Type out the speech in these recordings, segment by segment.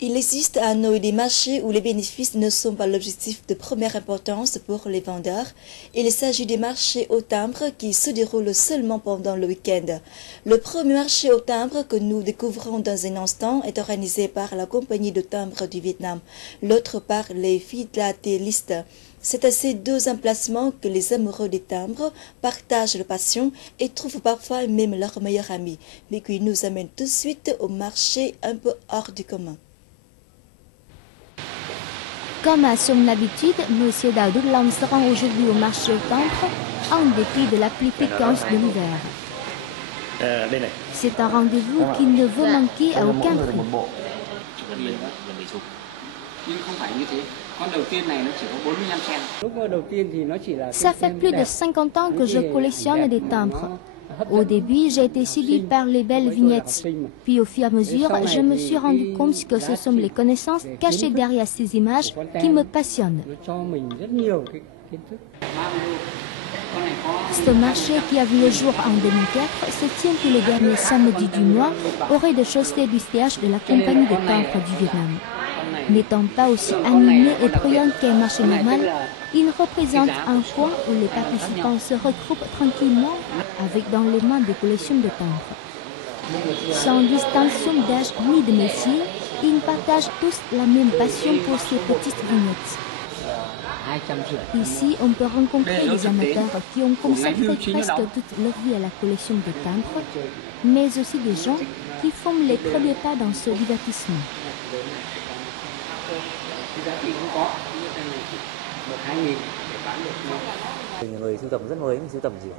Il existe à Hanoï des marchés où les bénéfices ne sont pas l'objectif de première importance pour les vendeurs. Il s'agit des marchés au timbre qui se déroulent seulement pendant le week-end. Le premier marché au timbre que nous découvrons dans un instant est organisé par la compagnie de timbre du Vietnam, l'autre par les philatélistes. C'est à ces deux emplacements que les amoureux des timbres partagent leur passion et trouvent parfois même leur meilleur ami, mais qui nous amène tout de suite au marché un peu hors du commun. Comme à son habitude, M. Đào Đức Long se rend aujourd'hui au marché au timbre, en dépit de la pluie piquante de l'hiver. C'est un rendez-vous qui ne veut manquer à aucun prix. Ça fait plus de 50 ans que je collectionne des timbres. Au début, j'ai été séduit par les belles vignettes. Puis au fur et à mesure, je me suis rendu compte que ce sont les connaissances cachées derrière ces images qui me passionnent. Ce marché qui a vu le jour en 2004 se tient tous les derniers samedis du mois au rez-de-chaussée du siège de la compagnie de timbres du Vietnam. N'étant pas aussi animé et bruyant qu'un marché normal, il représente un coin où les participants se regroupent tranquillement avec dans les mains des collections de timbres. Sans distinction d'âge ni de métier, ils partagent tous la même passion pour ces petites vignettes. Ici, on peut rencontrer des amateurs qui ont consacré presque toute leur vie à la collection de timbres, mais aussi des gens qui font les premiers pas dans ce divertissement.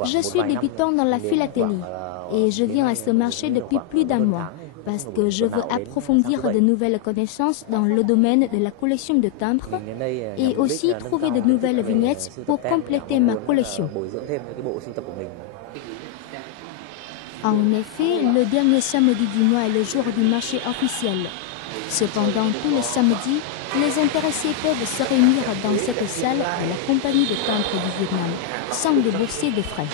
Je suis débutant dans la philatélie et je viens à ce marché depuis plus d'un mois parce que je veux approfondir de nouvelles connaissances dans le domaine de la collection de timbres et aussi trouver de nouvelles vignettes pour compléter ma collection. En effet, le dernier samedi du mois est le jour du marché officiel. Cependant, tous les samedis, les intéressés peuvent se réunir dans cette salle de la compagnie de timbres du Vietnam, sans débourser de frais.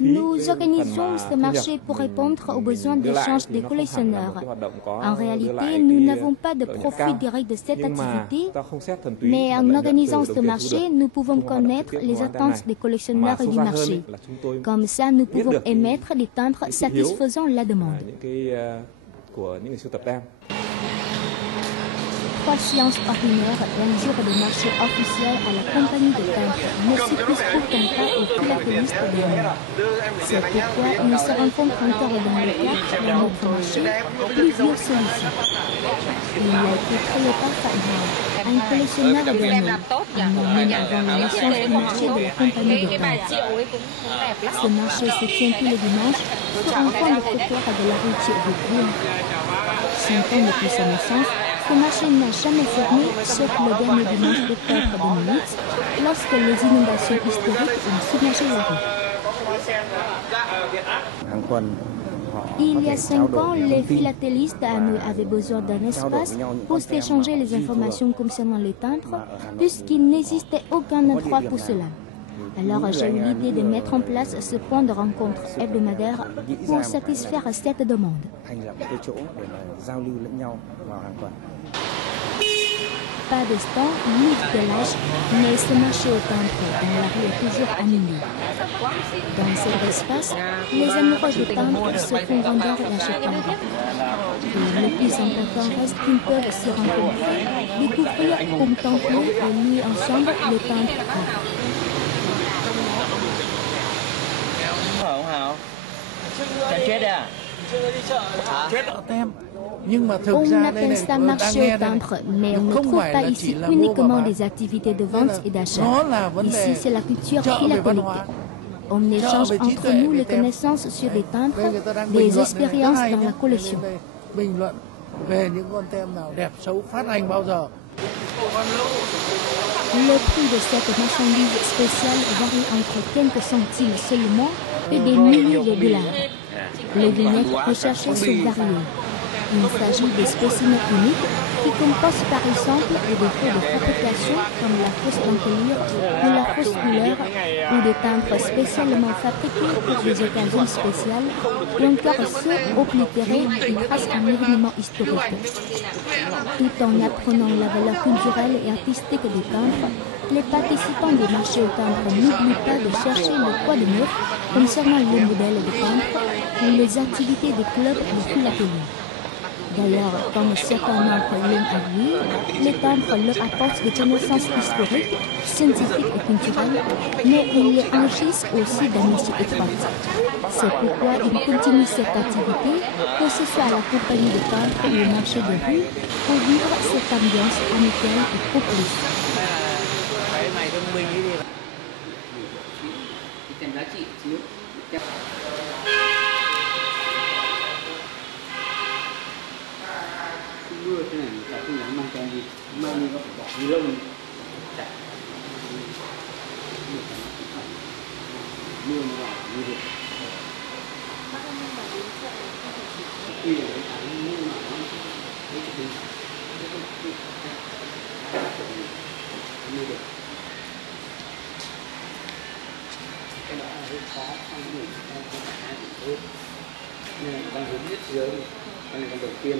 Nous organisons ce marché pour répondre aux besoins d'échange des collectionneurs. En réalité, nous n'avons pas de profit direct de cette activité, mais en organisant ce marché, nous pouvons connaître les attentes des collectionneurs du marché. Comme ça, nous pouvons émettre des timbres satisfaisant la demande. 3 séances ordinaires et un jour de marché officiel à la compagnie de timbres ne s'y présentent pas aux philatélistes de l'année. C'est pourquoi ils se rencontrent encore dans le cadre de notre marché, plusieurs solutions. Il a été créé par Fabien, un collectionneur de l'année, un moment avant la naissance du marché de la compagnie de timbres. Ce marché se tient tous les dimanches sur un coin de trottoir de la rue Thiệu-Việt-Viên. 5 ans depuis sa naissance, ce marché n'a jamais fermé, sauf le dernier dimanche d'octobre 2008, lorsque les inondations historiques ont submergé la rue. Il y a 5 ans, les philatélistes à Hanoï avaient besoin d'un espace pour s'échanger les informations concernant les timbres, puisqu'il n'existait aucun endroit pour cela. Alors j'ai eu l'idée de mettre en place ce point de rencontre hebdomadaire pour satisfaire cette demande. Pas de stand ni de village, mais ce marché au timbre dans la rue est toujours animé. Dans cet espace, les amoureux de timbre se font vendeur la chacun. Et le plus important reste qu'ils peuvent se rencontrer, découvrir, contempler et lier ensemble le timbre rare. On appelle ça marché au timbre, mais on ne trouve pas ici uniquement des activités de vente et d'achat. Ici, c'est la culture philatélique. On échange entre nous les connaissances sur des timbres, des expériences dans la collection. Le prix de cette marchandise spéciale varie entre quelques centimes seulement et des milliers de dollars. Les vignettes recherchées sont variées. Il s'agit de spécimens uniques qui composent par exemple des défauts de fabrication comme la fausse dentelure ou la fausses couleurs ou des timbres spécialement fabriqués pour des occasions spéciales ou encore ceux oblitérés qui tracent un événement historique. Tout en apprenant la valeur culturelle et artistique des timbres, les participants des marchés aux timbres n'oublient pas de chercher le quoi de neuf concernant les modèles de timbres ou les activités des clubs de philatélie. D'ailleurs, comme certains membres l'ont avoué, les timbres leur apportent des connaissances historiques, scientifiques et culturelles, mais ils les enrichissent aussi d'amitié étroite. C'est pourquoi ils continuent cette activité, que ce soit à la compagnie de timbres ou au marché de rue, pour vivre cette ambiance amicale et complice. Mưa thế này cả không dám mang tem đi, mang đi có phải bỏ ni lông chặt. Mưa nó như vậy. Khi là cái tháng mưa mà nó cái chụp hình như vậy. Cái đó là rất khó trong những người ta không phải ai cũng tốt. Nên là con hướng nhất giới, con này con đầu tiên.